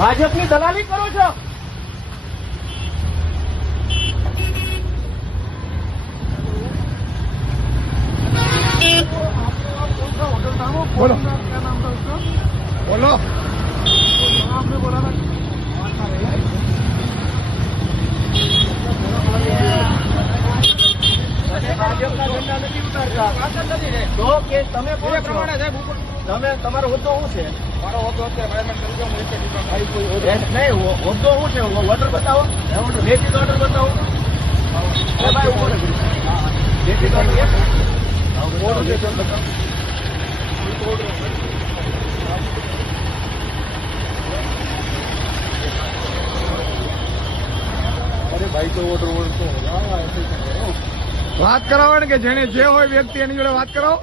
ભાજપની દલાલી કરો છો. बोलो बोलो आपने बोला ना ભાજપના ઝંડા નથી ઉતારતા તો કે તમે કોણ પ્રમાણે સાહેબ તમે તમારો હોદ્દો શું છે? મારો હોદ્દો અત્યારે નહીં, હોદ્દો શું છે? ઓર્ડર બતાવો, લેખિત ઓર્ડર બતાવો. ભાઈ ઉભો નથી, લેખિત ઓર્ડર બતાવો. અરે ભાઈ તો ઓર્ડર વાત કરાવો ને કે જેને જે હોય વ્યક્તિ એની જોડે વાત કરાવો.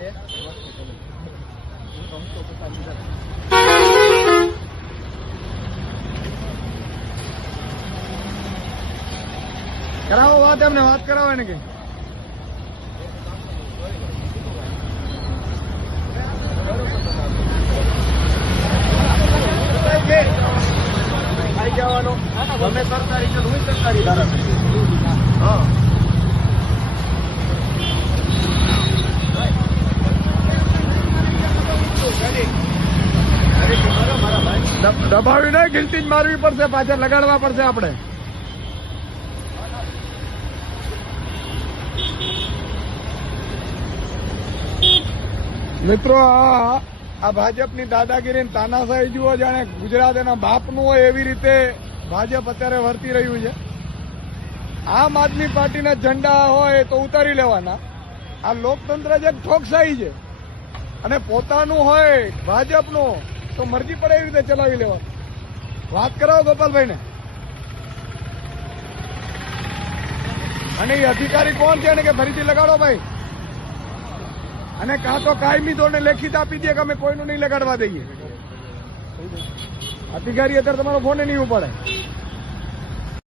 કરાવો વાત, એમને વાત કરાવો ને કે આવી જવાનો. તમે સરકારી છે, તમે સરકારી ધારા. હા, દબાવી નહીં, ગિલટી જ મારવી પડશે, પાછળ લગાડવા પડશે આપણે. મિત્રો આ ભાજપની દાદાગીરી તાનાશાહી જુઓ, જાણે ગુજરાત એના બાપનું હોય એવી રીતે ભાજપ અત્યારે વર્તી રહ્યું છે. આમ આદમી પાર્ટીના ઝંડા હોય તો ઉતારી લેવાના. આ લોકતંત્ર છે, ઠોકશાહી છે, અને પોતાનું હોય ભાજપનું તો મરજી પડે એવી રીતે ચલાવી લેવાનું. વાત કરાવો ગોપાલભાઈને. અને એ અધિકારી કોણ છે ને કે ફરીથી લગાડો ભાઈ, અને કાં તો કાયમી ધોરણે લેખિત આપી દે કે અમે કોઈનું નહીં લગાડવા દઈએ. અધિકારી અત્યારે તમારો ફોન નહીં ઉપાડે.